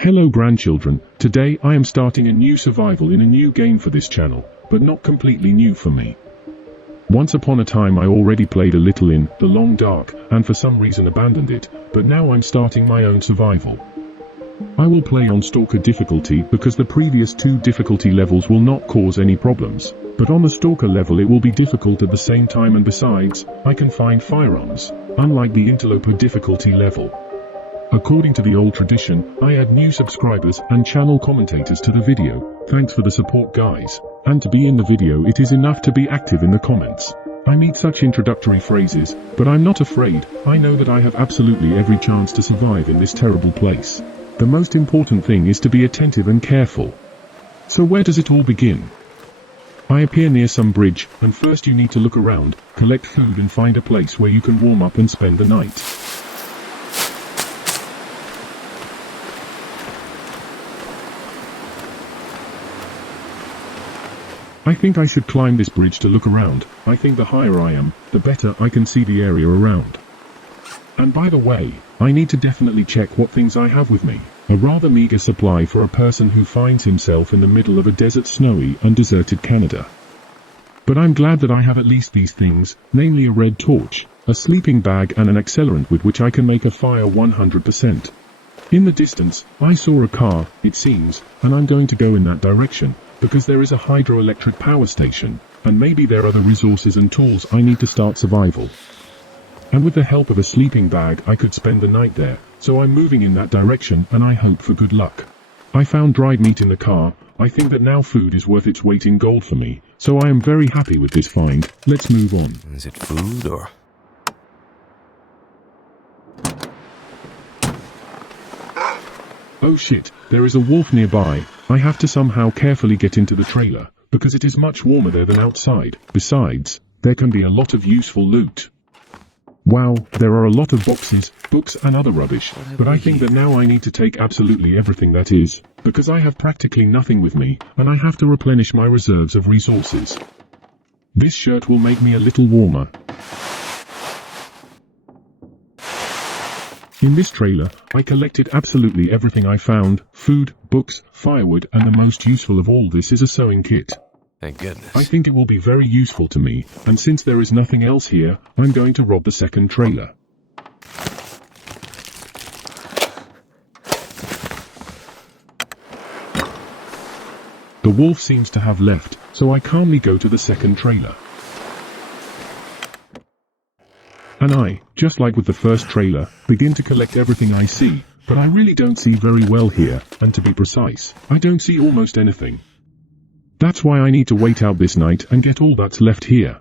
Hello grandchildren, today I am starting a new survival in a new game for this channel, but not completely new for me. Once upon a time I already played a little in The Long Dark, and for some reason abandoned it, but now I'm starting my own survival. I will play on Stalker difficulty because the previous 2 difficulty levels will not cause any problems, but on the Stalker level it will be difficult at the same time, and besides, I can find firearms, unlike the Interloper difficulty level. According to the old tradition, I add new subscribers and channel commentators to the video. Thanks for the support guys. And to be in the video it is enough to be active in the comments. I need such introductory phrases, but I'm not afraid. I know that I have absolutely every chance to survive in this terrible place. The most important thing is to be attentive and careful. So where does it all begin? I appear near some bridge, and first you need to look around, collect food and find a place where you can warm up and spend the night. I think I should climb this bridge to look around. I think the higher I am, the better I can see the area around. And by the way, I need to definitely check what things I have with me. A rather meager supply for a person who finds himself in the middle of a desert, snowy and deserted Canada. But I'm glad that I have at least these things, namely a red torch, a sleeping bag and an accelerant with which I can make a fire 100%. In the distance, I saw a car, it seems, and I'm going to go in that direction, because there is a hydroelectric power station, and maybe there are other resources and tools I need to start survival. And with the help of a sleeping bag I could spend the night there, so I'm moving in that direction and I hope for good luck. I found dried meat in the car. I think that now food is worth its weight in gold for me, so I am very happy with this find. Let's move on. Is it food or... Oh shit, there is a wolf nearby. I have to somehow carefully get into the trailer, because it is much warmer there than outside. Besides, there can be a lot of useful loot. Wow, there are a lot of boxes, books and other rubbish, but I think that now I need to take absolutely everything that is, because I have practically nothing with me, and I have to replenish my reserves of resources. This shirt will make me a little warmer. In this trailer, I collected absolutely everything I found: food, books, firewood, and the most useful of all this is a sewing kit. Thank goodness. I think it will be very useful to me, and since there is nothing else here, I'm going to rob the second trailer. The wolf seems to have left, so I calmly go to the second trailer. And I, just like with the first trailer, begin to collect everything I see, but I really don't see very well here, and to be precise, I don't see almost anything. That's why I need to wait out this night and get all that's left here.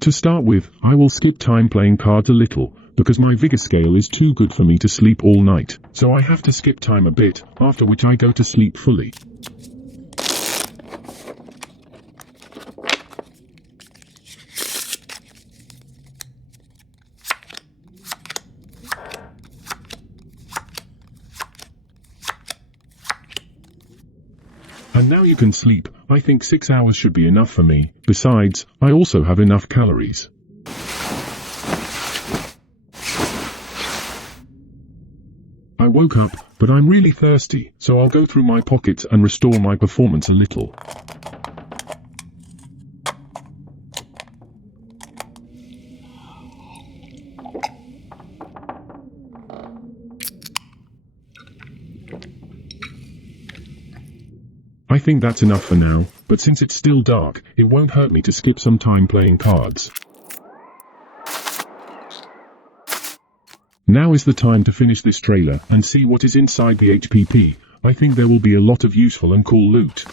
To start with, I will skip time playing cards a little, because my vigor scale is too good for me to sleep all night, so I have to skip time a bit, after which I go to sleep fully. And now you can sleep. I think 6 hours should be enough for me. Besides, I also have enough calories. I woke up, but I'm really thirsty, so I'll go through my pockets and restore my performance a little. I think that's enough for now, but since it's still dark, it won't hurt me to skip some time playing cards. Now is the time to finish this trailer and see what is inside the HPP. I think there will be a lot of useful and cool loot.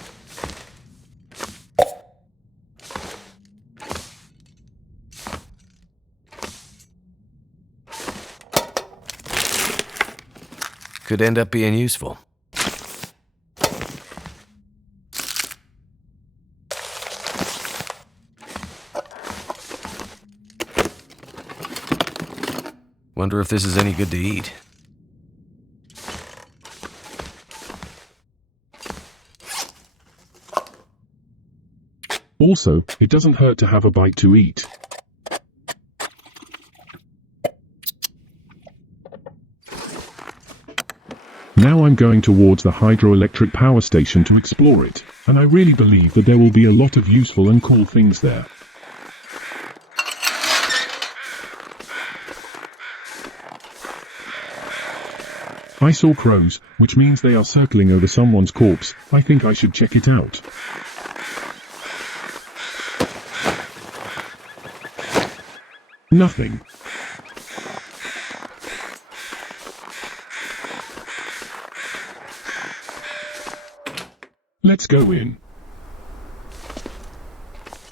Could end up being useful. Wonder if this is any good to eat. Also, it doesn't hurt to have a bite to eat. Now I'm going towards the hydroelectric power station to explore it, and I really believe that there will be a lot of useful and cool things there. I saw crows, which means they are circling over someone's corpse. I think I should check it out. Nothing. Let's go in.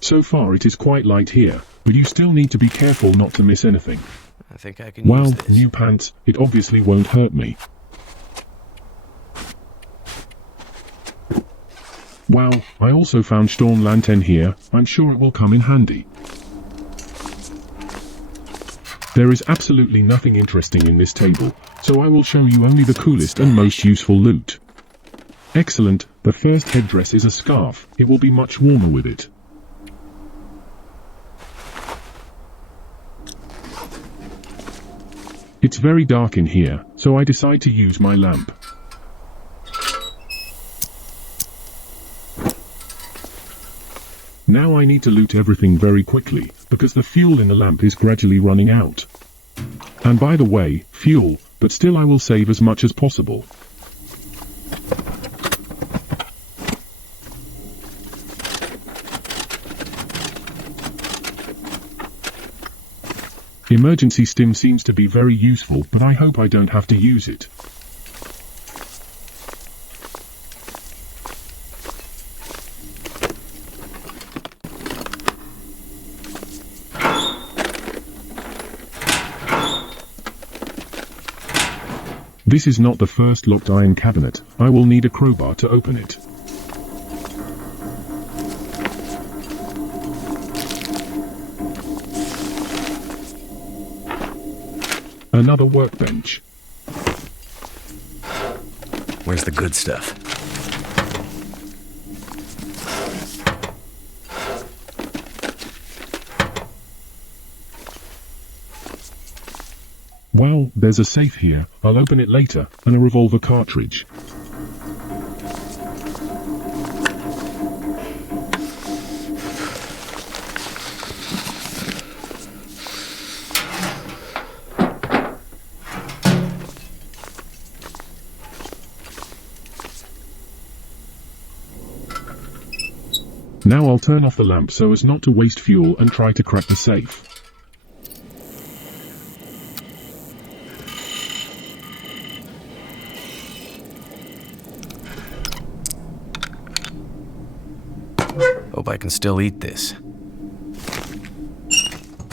So far it is quite light here, but you still need to be careful not to miss anything. I think I can Wow, use this. new pants, it obviously won't hurt me. Wow, I also found Storm Lantern here. I'm sure it will come in handy. There is absolutely nothing interesting in this table, so I will show you only the coolest and most useful loot. Excellent, the first headdress is a scarf. It will be much warmer with it. It's very dark in here, so I decide to use my lamp. Now I need to loot everything very quickly, because the fuel in the lamp is gradually running out. And by the way, fuel, but still I will save as much as possible. Emergency stim seems to be very useful, but I hope I don't have to use it. This is not the first locked iron cabinet. I will need a crowbar to open it. Another workbench. Where's the good stuff? Wow, there's a safe here. I'll open it later, and a revolver cartridge. Now I'll turn off the lamp so as not to waste fuel and try to crack the safe. Hope I can still eat this.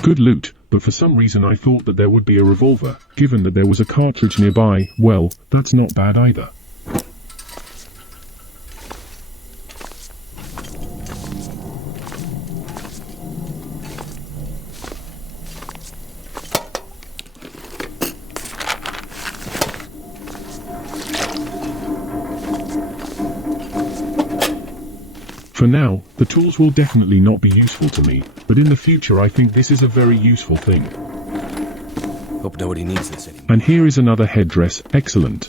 Good loot, but for some reason I thought that there would be a revolver. Given that there was a cartridge nearby, well, that's not bad either. For now, the tools will definitely not be useful to me, but in the future I think this is a very useful thing. Hope nobody needs this anymore. And here is another headdress. Excellent.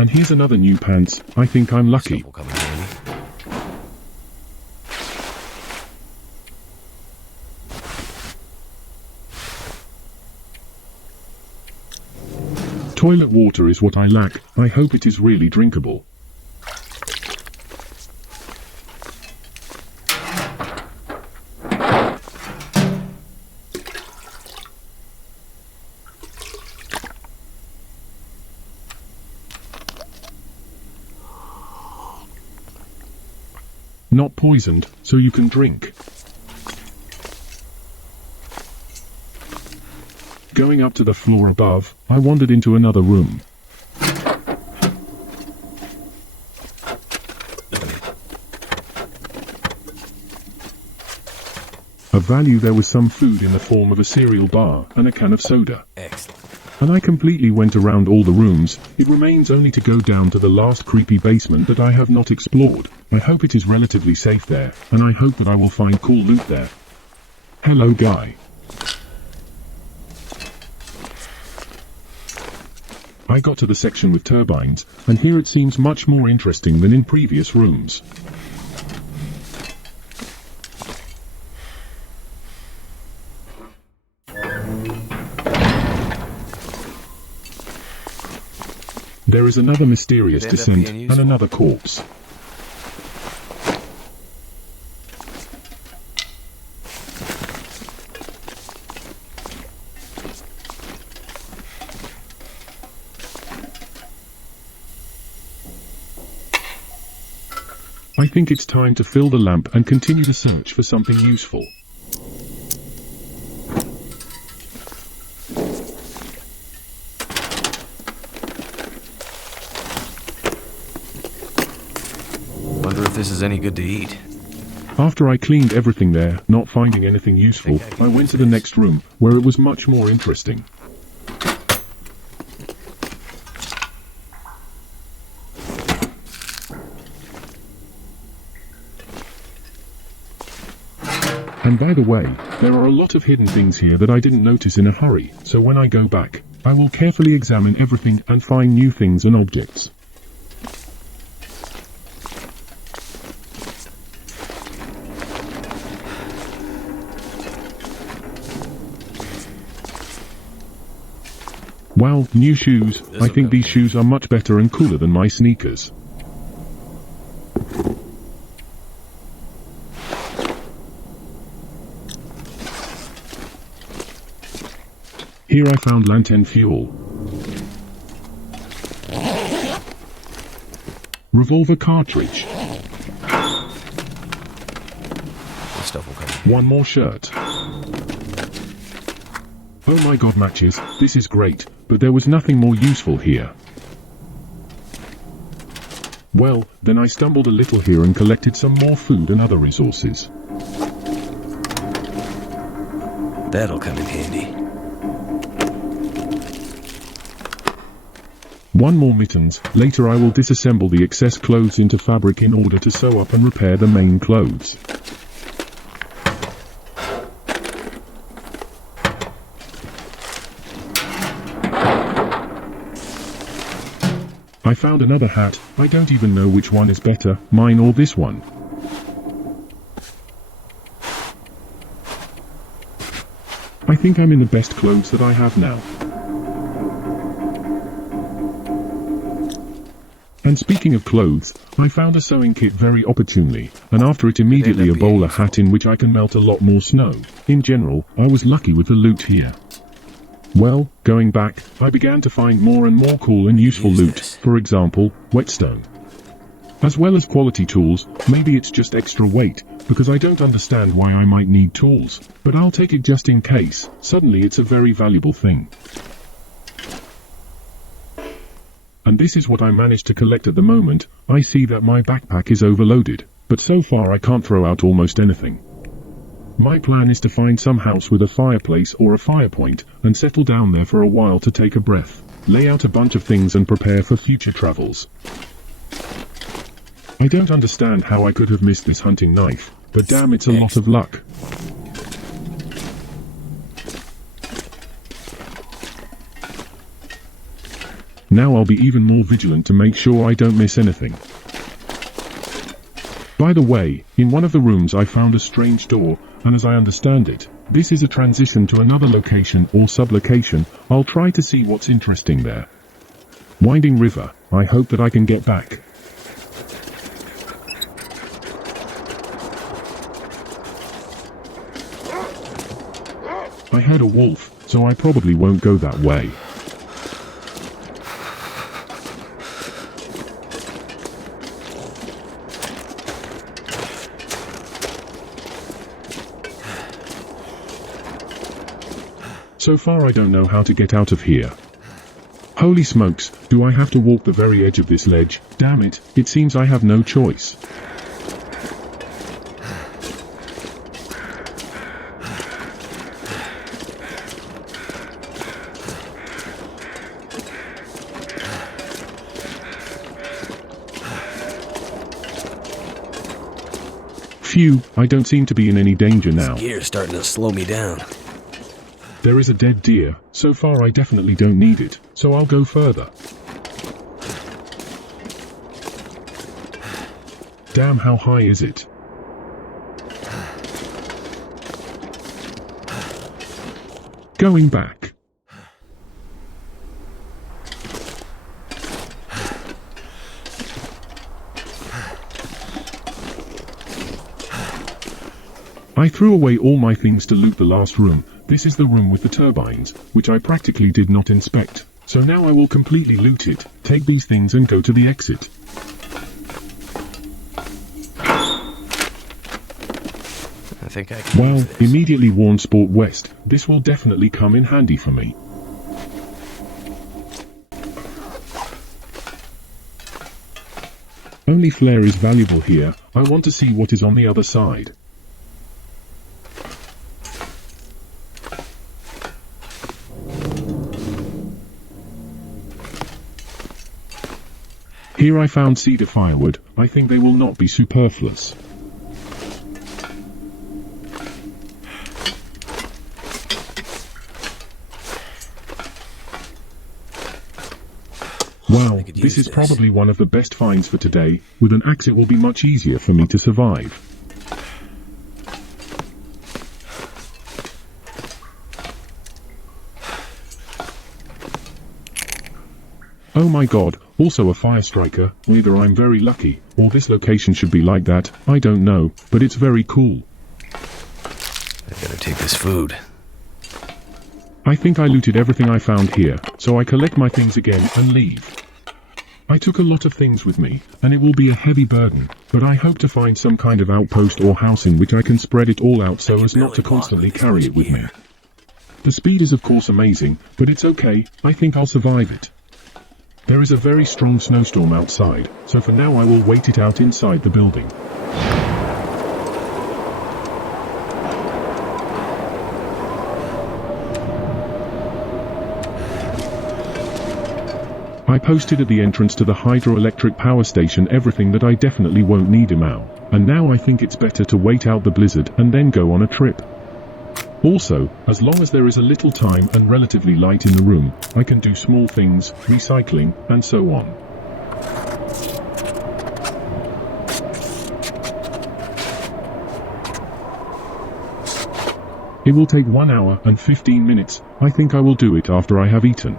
And here's another new pants. I think I'm lucky. Stuff will come in handy. Toilet water is what I lack. I hope it is really drinkable. Not poisoned, so you can drink. Going up to the floor above, I wandered into another room. value there was some food in the form of a cereal bar and a can of soda. Excellent. And I completely went around all the rooms. It remains only to go down to the last creepy basement that I have not explored. I hope it is relatively safe there, and I hope that I will find cool loot there. Hello, guy. I got to the section with turbines, and here it seems much more interesting than in previous rooms. There is another mysterious Could end up descent being and useful. another corpse. I think it's time to fill the lamp and continue to search for something useful. Wonder if this is any good to eat. After I cleaned everything there, not finding anything useful, I went to the next room, where it was much more interesting. And by the way, there are a lot of hidden things here that I didn't notice in a hurry, so when I go back, I will carefully examine everything and find new things and objects. Wow, new shoes. I think these shoes are much better and cooler than my sneakers. Here I found lantern fuel. Revolver cartridge. This stuff will come. One more shirt. Oh my god, matches, this is great, but there was nothing more useful here. Well, then I stumbled a little here and collected some more food and other resources. That'll come in handy. One more mittens. Later I will disassemble the excess clothes into fabric in order to sew up and repair the main clothes. I found another hat. I don't even know which one is better, mine or this one. I think I'm in the best clothes that I have now. And speaking of clothes, I found a sewing kit very opportunely, and after it immediately a bowler hat in which I can melt a lot more snow. In general, I was lucky with the loot here. Well, going back, I began to find more and more cool and useful loot, for example, whetstone. As well as quality tools. Maybe it's just extra weight, because I don't understand why I might need tools, but I'll take it just in case. Suddenly it's a very valuable thing. And this is what I managed to collect at the moment. I see that my backpack is overloaded, but so far I can't throw out almost anything. My plan is to find some house with a fireplace or a fire point, and settle down there for a while to take a breath, lay out a bunch of things and prepare for future travels. I don't understand how I could have missed this hunting knife, but damn, it's a lot of luck. Now I'll be even more vigilant to make sure I don't miss anything. By the way, in one of the rooms I found a strange door, and as I understand it, this is a transition to another location or sublocation. I'll try to see what's interesting there. Winding river, I hope that I can get back. I heard a wolf, so I probably won't go that way. So far I don't know how to get out of here. Holy smokes, do I have to walk the very edge of this ledge? Damn it, it seems I have no choice. Phew, I don't seem to be in any danger now. This gear's starting to slow me down. There is a dead deer. So far I definitely don't need it, so I'll go further. Damn, how high is it? Going back. I threw away all my things to loot the last room. This is the room with the turbines, which I practically did not inspect. So now I will completely loot it, take these things and go to the exit. I think I can Wow, use this. immediately warn Sport West. This will definitely come in handy for me. Only flare is valuable here. I want to see what is on the other side. Here I found cedar firewood. I think they will not be superfluous. Wow, could this use is this. probably one of the best finds for today. With an axe it will be much easier for me to survive. Oh my god, also a fire striker. Either I'm very lucky, or this location should be like that, I don't know, but it's very cool. I better take this food. I think I looted everything I found here, so I collect my things again and leave. I took a lot of things with me, and it will be a heavy burden, but I hope to find some kind of outpost or house in which I can spread it all out so as not to constantly carry it with me. The speed is of course amazing, but it's okay, I think I'll survive it. There is a very strong snowstorm outside, so for now I will wait it out inside the building. I posted at the entrance to the hydroelectric power station everything that I definitely won't need now, and now I think it's better to wait out the blizzard and then go on a trip. Also, as long as there is a little time and relatively light in the room, I can do small things, recycling, and so on. It will take 1 hour and 15 minutes, I think I will do it after I have eaten.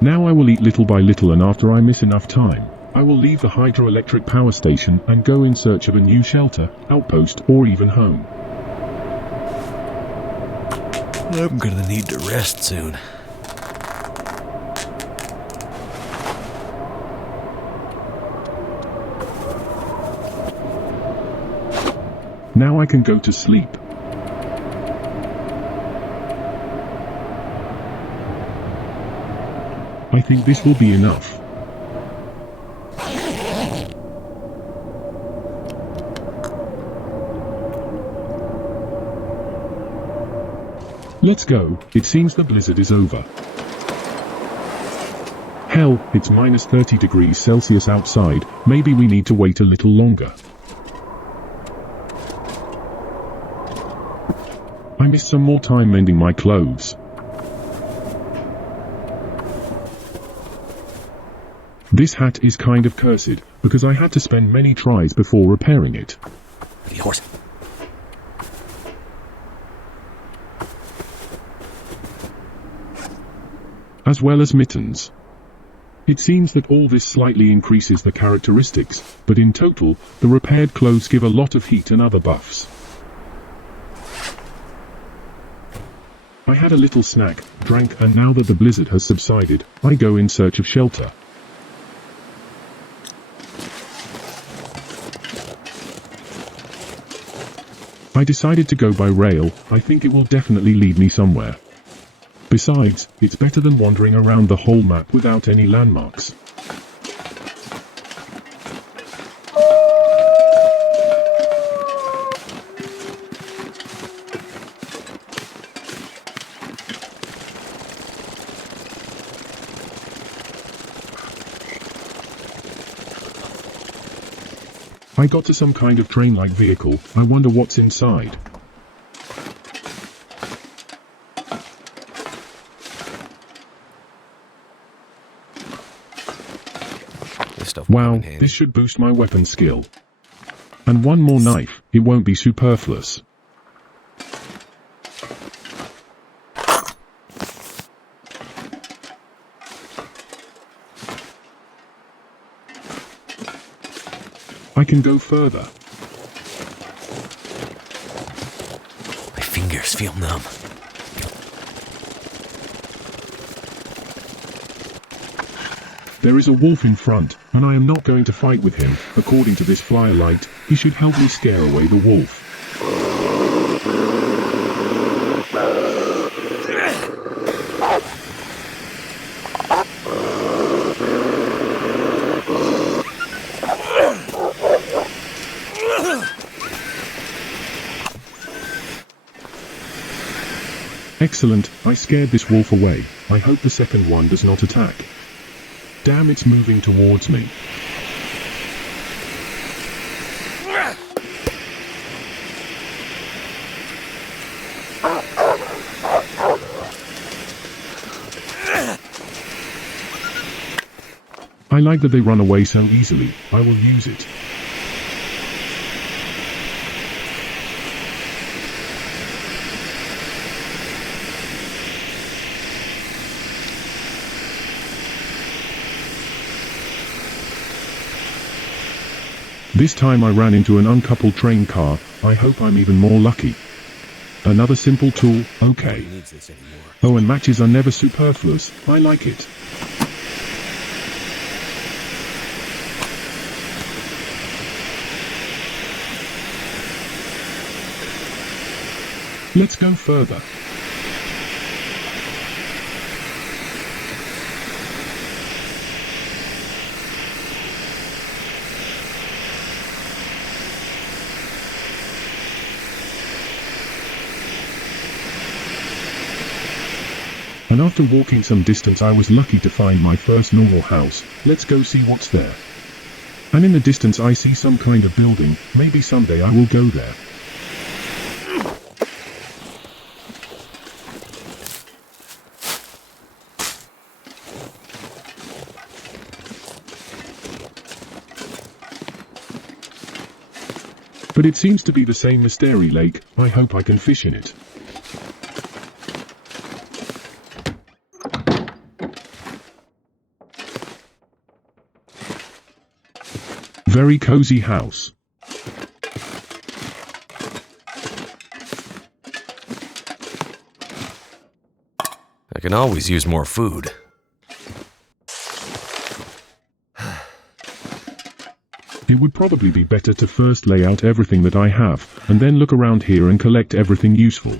Now I will eat little by little, and after I miss enough time, I will leave the hydroelectric power station and go in search of a new shelter, outpost, or even home. I'm gonna need to rest soon. Now I can go to sleep. I think this will be enough. Let's go. It seems the blizzard is over. Hell, it's minus 30 degrees Celsius outside. Maybe we need to wait a little longer. I missed some more time mending my clothes. This hat is kind of cursed, because I had to spend many tries before repairing it. The horse. As well as mittens. It seems that all this slightly increases the characteristics, but in total, the repaired clothes give a lot of heat and other buffs. I had a little snack, drank, and now that the blizzard has subsided, I go in search of shelter. I decided to go by rail. I think it will definitely lead me somewhere. Besides, it's better than wandering around the whole map without any landmarks. I got to some kind of train-like vehicle. I wonder what's inside. This stuff will come Wow, in handy. this should boost my weapon skill. And one more knife, it won't be superfluous. I can go further. My fingers feel numb. There is a wolf in front, and I am not going to fight with him. According to this firelight, he should help me scare away the wolf. Excellent, I scared this wolf away. I hope the second one does not attack. Damn, it's moving towards me. I like that they run away so easily. I will use it. This time I ran into an uncoupled train car. I hope I'm even more lucky. Another simple tool, okay. Nobody needs this anymore. Oh, and matches are never superfluous. I like it. Let's go further. And after walking some distance I was lucky to find my first normal house. Let's go see what's there. And in the distance I see some kind of building. Maybe someday I will go there. But it seems to be the same mystery lake. I hope I can fish in it. Very cozy house. I can always use more food. It would probably be better to first lay out everything that I have, and then look around here and collect everything useful.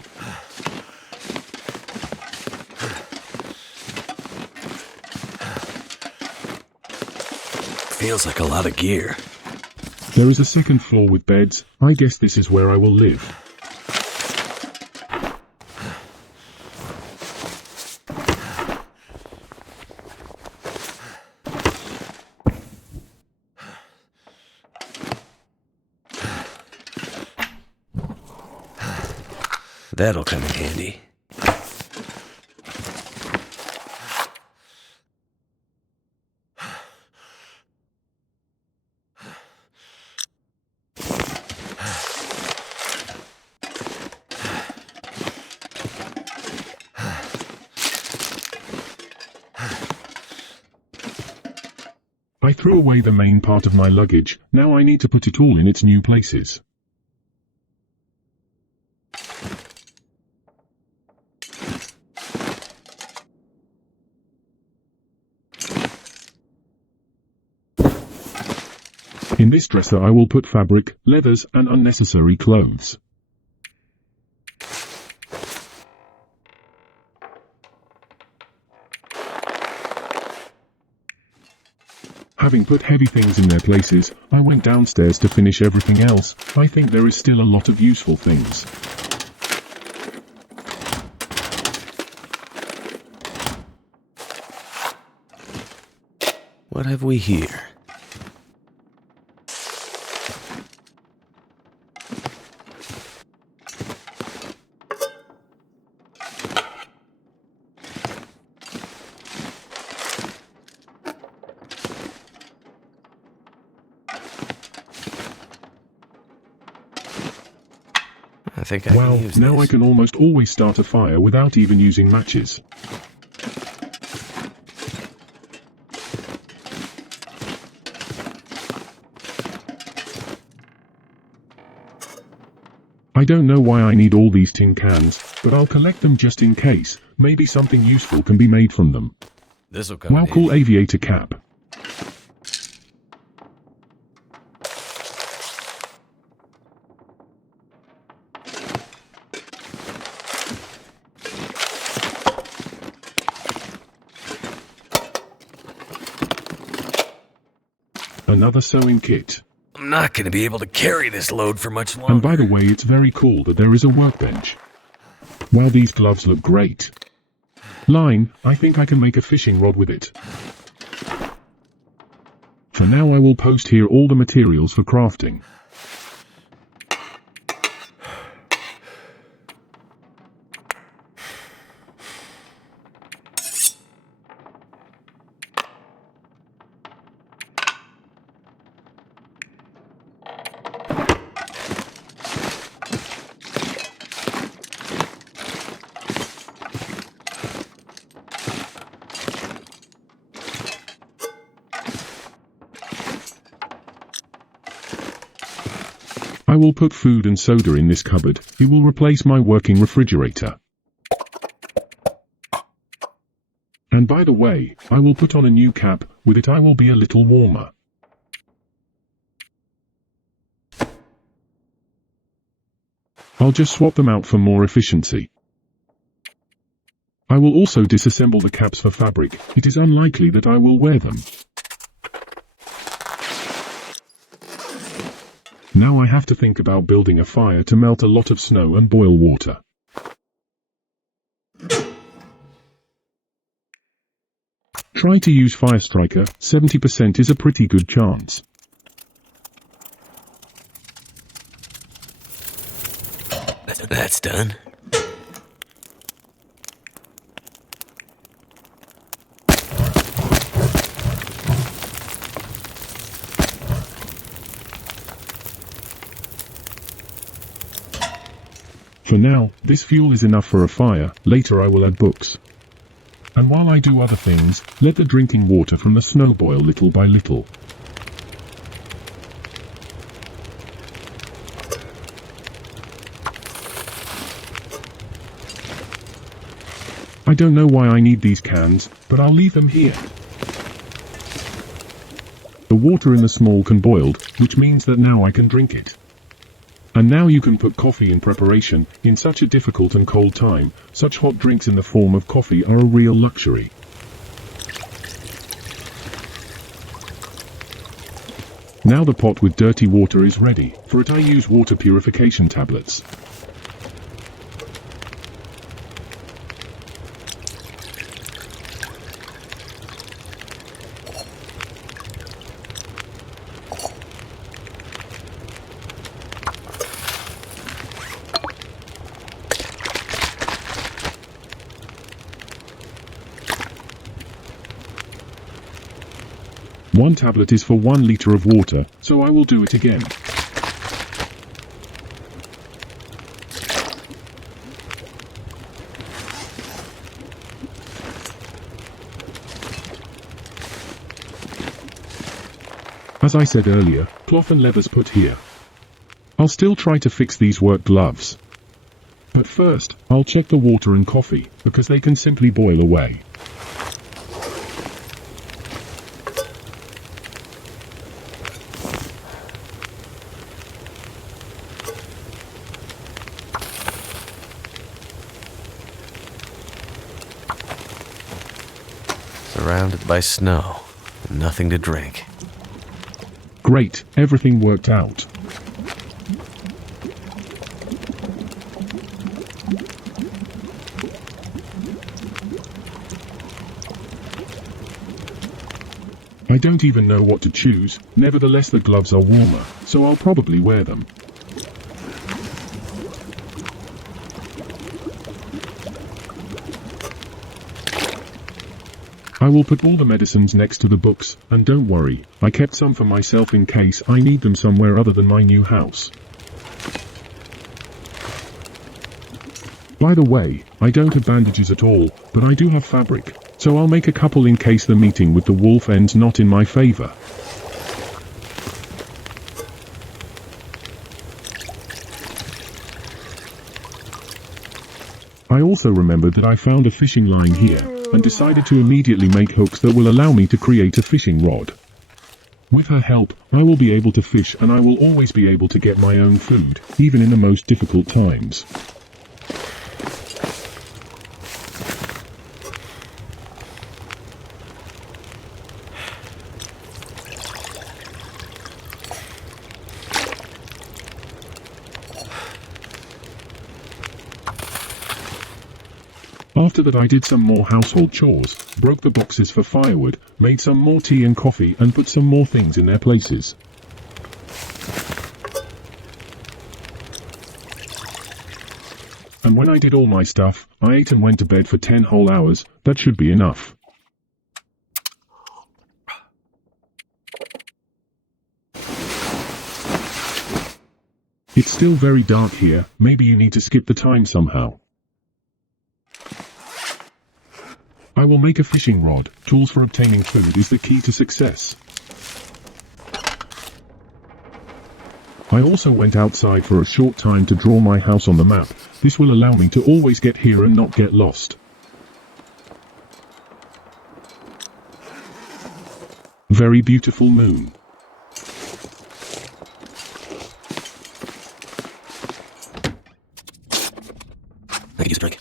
Feels like a lot of gear. There is a second floor with beds. I guess this is where I will live. That'll come in handy. I threw away the main part of my luggage. Now I need to put it all in its new places. In this dresser I will put fabric, leathers, and unnecessary clothes. Having put heavy things in their places, I went downstairs to finish everything else. I think there is still a lot of useful things. What have we here? I think I Wow, can use now I this. can almost always start a fire without even using matches. I don't know why I need all these tin cans, but I'll collect them just in case. Maybe something useful can be made from them. This'll come Wow, in cool handy. aviator cap. Another sewing kit. I'm not gonna be able to carry this load for much longer. And by the way, it's very cool that there is a workbench. Wow, these gloves look great. Line, I think I can make a fishing rod with it. For now I will post here all the materials for crafting. I will put food and soda in this cupboard. It will replace my working refrigerator. And by the way, I will put on a new cap. With it I will be a little warmer. I'll just swap them out for more efficiency. I will also disassemble the caps for fabric. It is unlikely that I will wear them. Now I have to think about building a fire to melt a lot of snow and boil water. Try to use Fire Striker, 70% is a pretty good chance. That's done. For now, this fuel is enough for a fire. Later I will add books. And while I do other things, let the drinking water from the snow boil little by little. I don't know why I need these cans, but I'll leave them here. The water in the small can boiled, which means that now I can drink it. And now you can put coffee in preparation. In such a difficult and cold time, such hot drinks in the form of coffee are a real luxury. Now the pot with dirty water is ready. For it I use water purification tablets. One tablet is for 1 liter of water, so I will do it again. As I said earlier, cloth and levers put here. I'll still try to fix these work gloves. But first, I'll check the water and coffee, because they can simply boil away. Surrounded by snow, and nothing to drink. Great, everything worked out. I don't even know what to choose. Nevertheless, the gloves are warmer, so I'll probably wear them. I will put all the medicines next to the books, and don't worry, I kept some for myself in case I need them somewhere other than my new house. By the way, I don't have bandages at all, but I do have fabric, so I'll make a couple in case the meeting with the wolf ends not in my favor. I also remembered that I found a fishing line here, and decided to immediately make hooks that will allow me to create a fishing rod. With her help, I will be able to fish and I will always be able to get my own food, even in the most difficult times. After that I did some more household chores, broke the boxes for firewood, made some more tea and coffee and put some more things in their places. And when I did all my stuff, I ate and went to bed for 10 whole hours. That should be enough. It's still very dark here, maybe you need to skip the time somehow. I will make a fishing rod. Tools for obtaining food is the key to success. I also went outside for a short time to draw my house on the map. This will allow me to always get here and not get lost. Very beautiful moon. I can use a drink.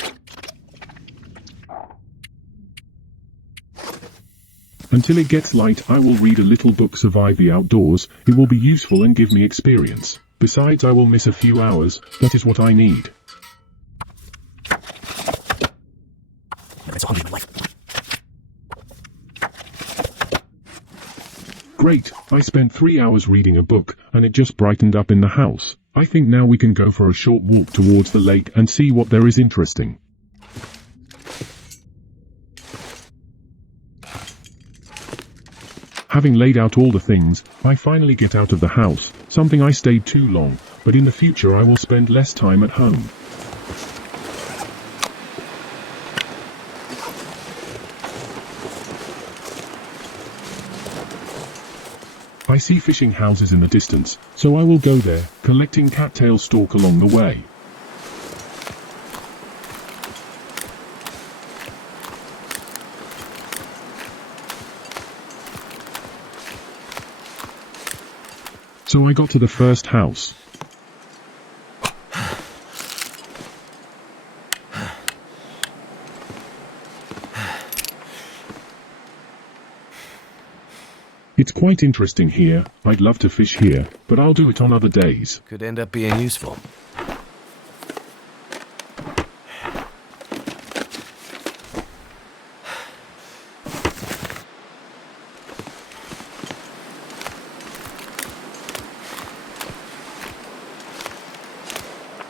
Until it gets light, I will read a little book, Survive the Outdoors. It will be useful and give me experience. Besides, I will miss a few hours. That is what I need. Never been so hungry in my life. Great, I spent 3 hours reading a book, and it just brightened up in the house. I think now we can go for a short walk towards the lake and see what there is interesting. Having laid out all the things, I finally get out of the house, something I stayed too long, but in the future I will spend less time at home. I see fishing houses in the distance, so I will go there, collecting cattail stalk along the way. So I got to the first house. It's quite interesting here. I'd love to fish here, but I'll do it on other days. Could end up being useful.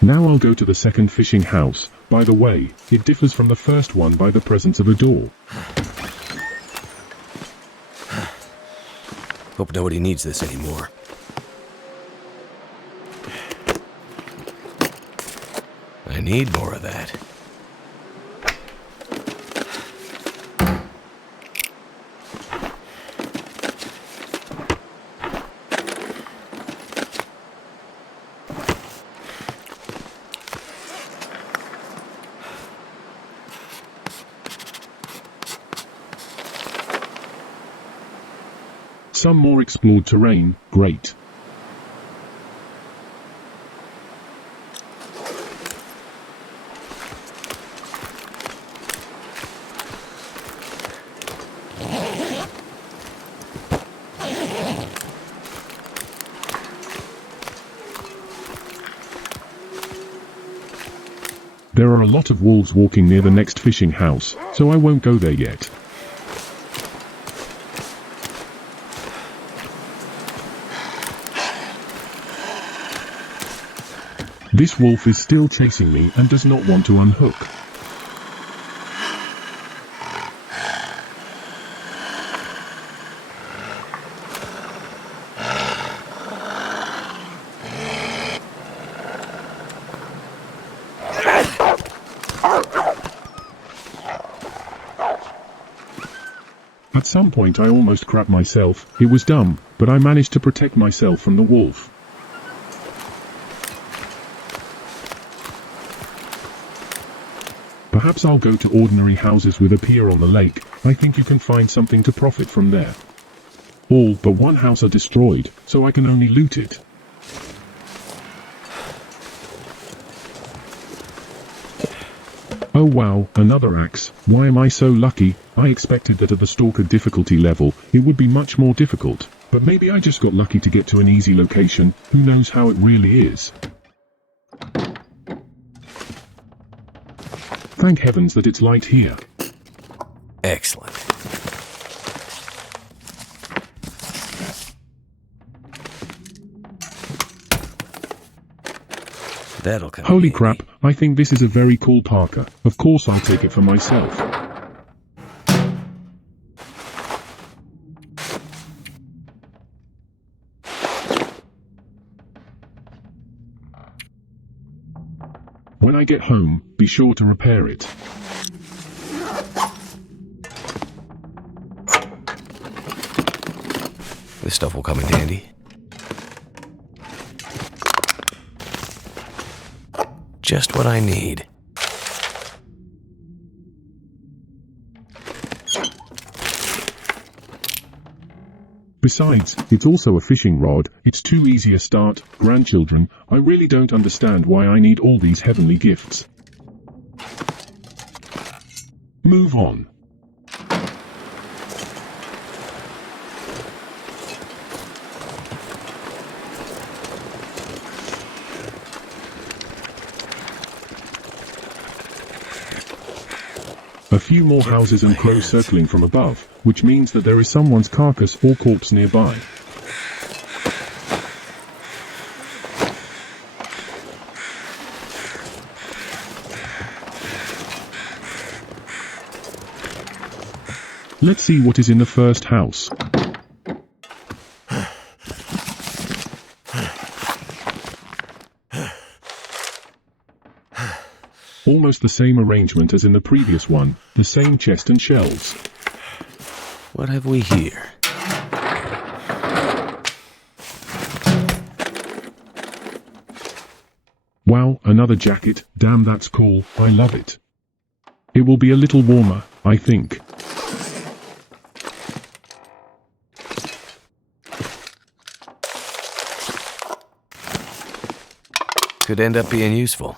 Now I'll go to the second fishing house. By the way, it differs from the first one by the presence of a door. Hope nobody needs this anymore. I need more of that. Some more explored terrain, great. There are a lot of wolves walking near the next fishing house, so I won't go there yet. This wolf is still chasing me and does not want to unhook. At some point I almost crapped myself. It was dumb, but I managed to protect myself from the wolf. Perhaps I'll go to ordinary houses with a pier on the lake. I think you can find something to profit from there. All but one house are destroyed, so I can only loot it. Oh wow, another axe. Why am I so lucky? I expected that at the stalker difficulty level, it would be much more difficult. But maybe I just got lucky to get to an easy location. Who knows how it really is? Thank heavens that it's light here. Excellent. That'll come. Holy crap, I think this is a very cool parka. Of course I'll take it for myself. When I get home, be sure to repair it. This stuff will come in handy. Just what I need. Besides, it's also a fishing rod. It's too easy a start. Grandchildren, I really don't understand why I need all these heavenly gifts. Move on. A few more houses and crows circling from above, which means that there is someone's carcass or corpse nearby. Let's see what is in the first house. Almost the same arrangement as in the previous one, the same chest and shelves. What have we here? Wow, another jacket. Damn, that's cool. I love it. It will be a little warmer, I think. Could end up being useful.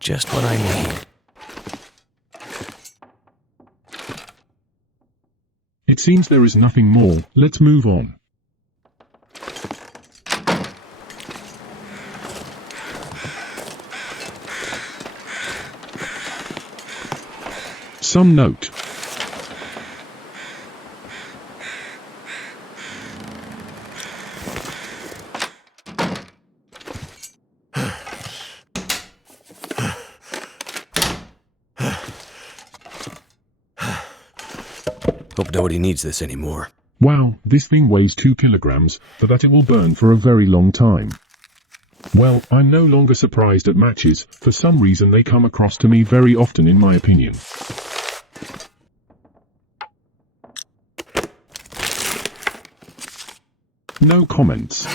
Just what I need. It seems there is nothing more. Let's move on. Some note. Hope nobody needs this anymore. Wow, this thing weighs 2 kilograms, for that it will burn for a very long time. Well, I'm no longer surprised at matches. For some reason they come across to me very often in my opinion. No comments.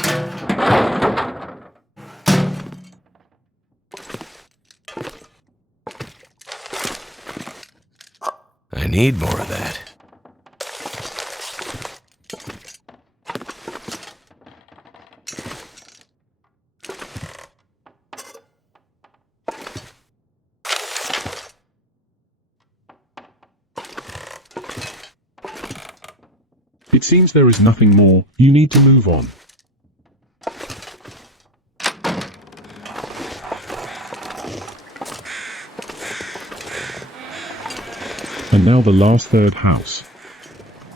I need more of that. It seems there is nothing more. You need to move on. And now the last third house.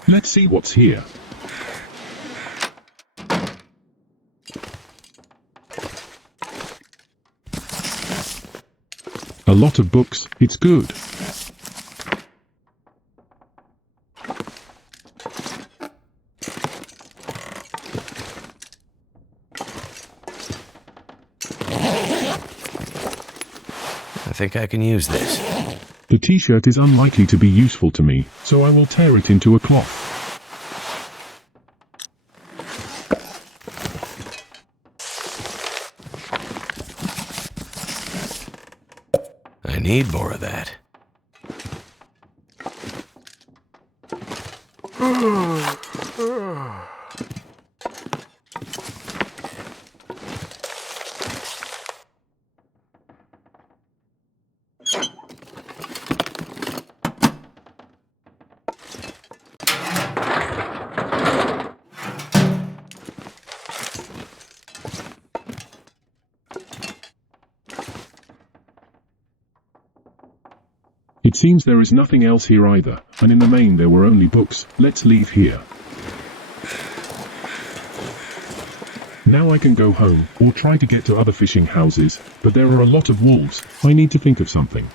Let's see what's here. A lot of books. It's good. think I can use this. The t-shirt is unlikely to be useful to me, so I will tear it into a cloth. I need more of that. It seems there is nothing else here either, and in the main there were only books. Let's leave here. Now I can go home, or try to get to other fishing houses, but there are a lot of wolves. I need to think of something.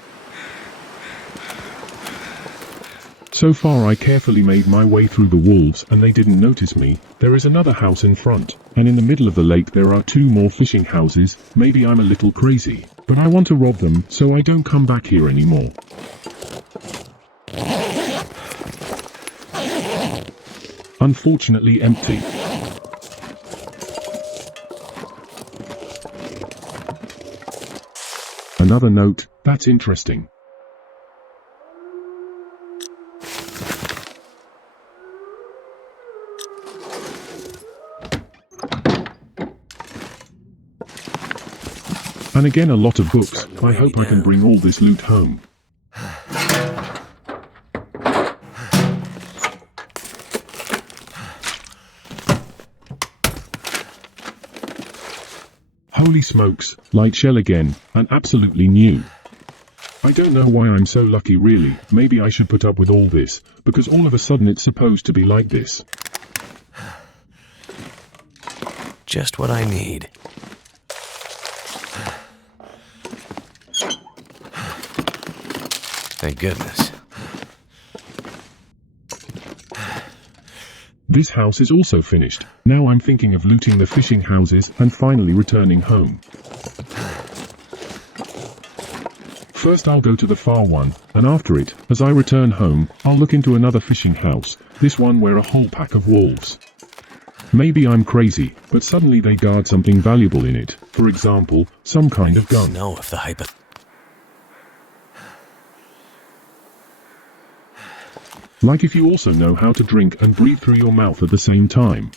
So far I carefully made my way through the wolves, and they didn't notice me. There is another house in front, and in the middle of the lake there are 2 more fishing houses. Maybe I'm a little crazy, but I want to rob them, so I don't come back here anymore. Unfortunately empty. Another note, that's interesting. And again a lot of books. I hope I can bring all this loot home. Holy smokes, light shell again, and absolutely new. I don't know why I'm so lucky really. Maybe I should put up with all this, because all of a sudden it's supposed to be like this. Just what I need. Thank goodness. This house is also finished. Now I'm thinking of looting the fishing houses and finally returning home. First I'll go to the far one, and after it, as I return home, I'll look into another fishing house, this one where a whole pack of wolves. Maybe I'm crazy, but suddenly they guard something valuable in it, for example, some kind of gun. Know if the Like if you also know how to drink and breathe through your mouth at the same time.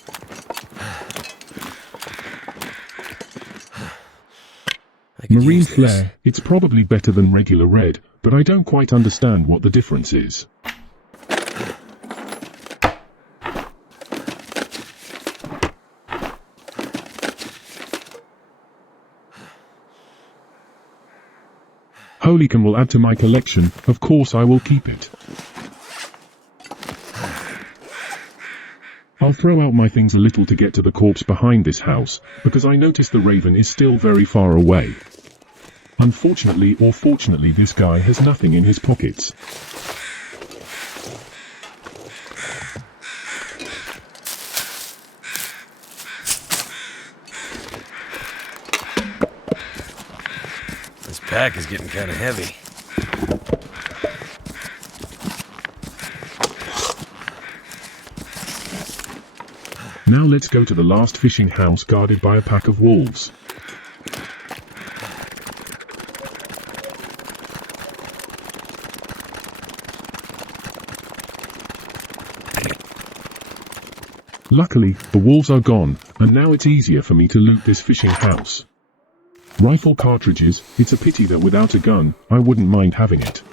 Marine flare, it's probably better than regular red, but I don't quite understand what the difference is. Holycomb will add to my collection, of course I will keep it. I'll throw out my things a little to get to the corpse behind this house, because I notice the raven is still very far away. Unfortunately or fortunately this guy has nothing in his pockets. This pack is getting kind of heavy. Now let's go to the last fishing house guarded by a pack of wolves. Luckily, the wolves are gone, and now it's easier for me to loot this fishing house. Rifle cartridges, it's a pity that without a gun, I wouldn't mind having it.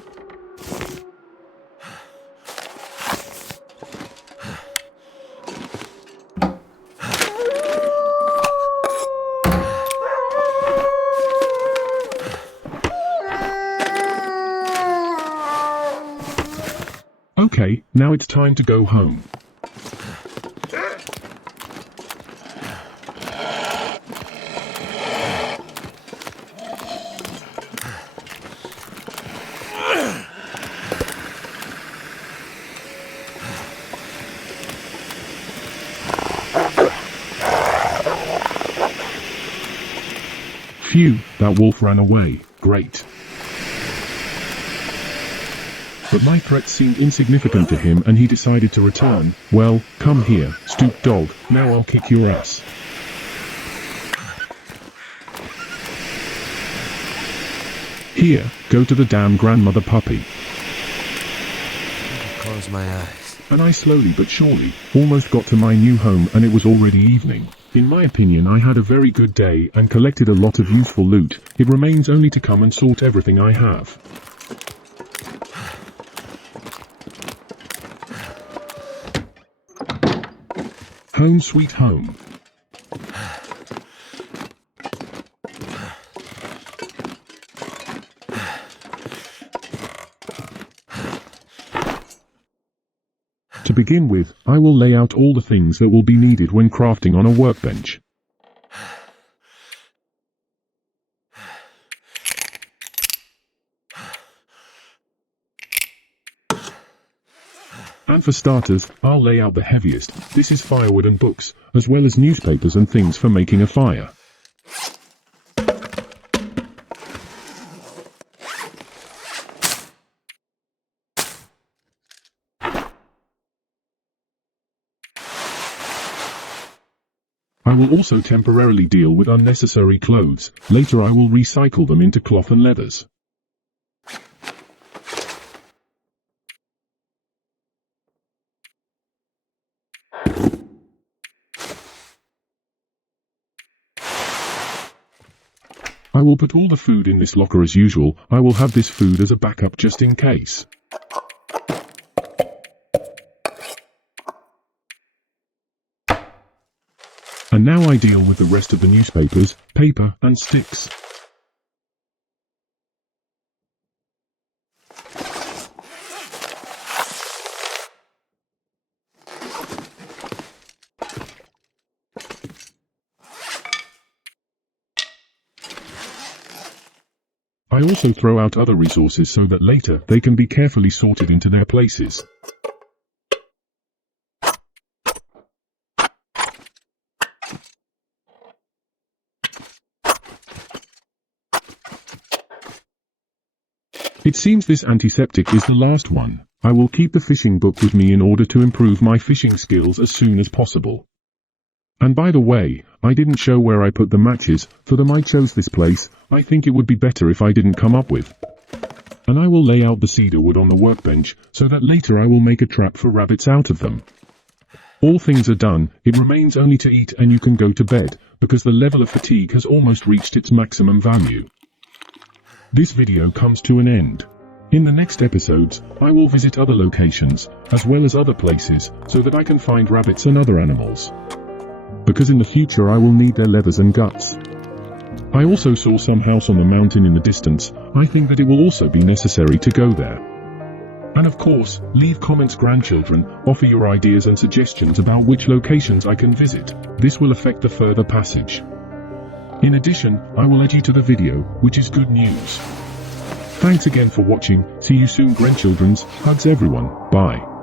Okay, now it's time to go home. Phew, that wolf ran away. Great. But my threats seemed insignificant to him and he decided to return. Well, come here, stoop dog, now I'll kick your ass. Here, go to the damn grandmother puppy. Close my eyes. And I slowly but surely almost got to my new home and it was already evening. In my opinion, I had a very good day and collected a lot of useful loot. It remains only to come and sort everything I have. Home sweet home. To begin with, I will lay out all the things that will be needed when crafting on a workbench. And for starters, I'll lay out the heaviest. This is firewood and books, as well as newspapers and things for making a fire. I will also temporarily deal with unnecessary clothes. Later I will recycle them into cloth and leathers. I will put all the food in this locker as usual. I will have this food as a backup just in case. And now I deal with the rest of the newspapers, paper, and sticks. I also throw out other resources so that later they can be carefully sorted into their places. It seems this antiseptic is the last one. I will keep the fishing book with me in order to improve my fishing skills as soon as possible. And by the way, I didn't show where I put the matches. For them I chose this place. I think it would be better if I didn't come up with. And I will lay out the cedar wood on the workbench, so that later I will make a trap for rabbits out of them. All things are done, it remains only to eat and you can go to bed, because the level of fatigue has almost reached its maximum value. This video comes to an end. In the next episodes, I will visit other locations, as well as other places, so that I can find rabbits and other animals. Because in the future I will need their leathers and guts. I also saw some house on the mountain in the distance. I think that it will also be necessary to go there. And of course, leave comments grandchildren, offer your ideas and suggestions about which locations I can visit. This will affect the further passage. In addition, I will add you to the video, which is good news. Thanks again for watching. See you soon grandchildrens. Hugs everyone. Bye.